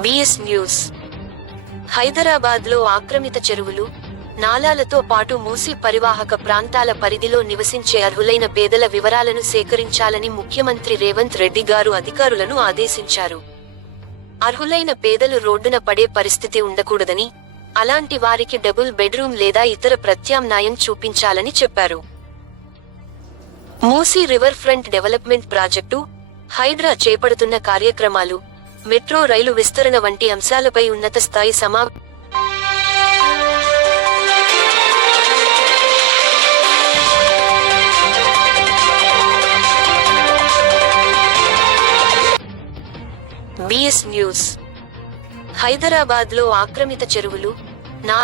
BS news. హైదరాబాద్లో ఆక్రమిత చెరువులు నాలాలతో పాటు మూసి పరివాహక ప్రాంతాల పరిధిలో నివసించే అర్హులైన పేదల వివరాలను సేకరించాలని ముఖ్యమంత్రి రేవంత్ రెడ్డి గారు అధికారులను ఆదేశించారు. అర్హులైన పేదలు రోడ్డున పడే పరిస్థితి ఉండకూడదని అలాంటి వారికి డబుల్ బెడ్రూమ్ లేదా ఇతర ప్రత్యామ్నాయం చూపించాలని చెప్పారు. Musi river front development project Hydraa చేపడుతున్న కార్యక్రమాలు మెట్రో రైలు విస్తరణ వంటి అంశాలపై ఉన్నత స్థాయి సమా బిఎస్ న్యూస్ హైదరాబాద్లో ఆక్రమిత చెరువులు